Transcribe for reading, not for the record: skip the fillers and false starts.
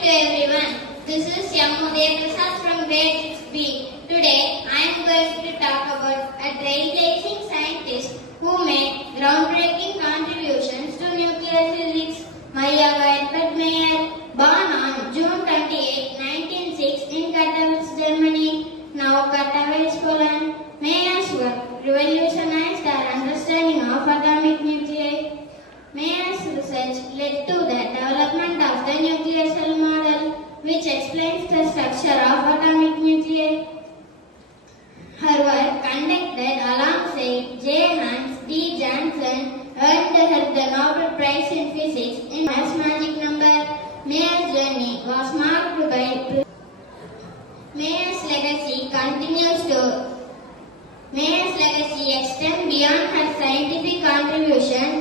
to everyone. This is Yamudaya Prasad from grade 6B. Today I am going to talk about a trailblazing scientist who made groundbreaking contributions to nuclear physics, Maria Goettert Mayer, born on June 28, 1906 in Katowice, Germany, now Katowice, Poland. Mayer's work revolutionized our understanding of atomic nuclei. Mayer's research led to the development of the nuclear cell model, which explains the structure of atomic nuclei. Her work, conducted alongside J. Hans D. Janssen, earned her the Nobel Prize in Physics in Mayer's magic number. Mayer's journey was marked by Mayer's legacy continues to Mayer's legacy extends beyond her scientific contribution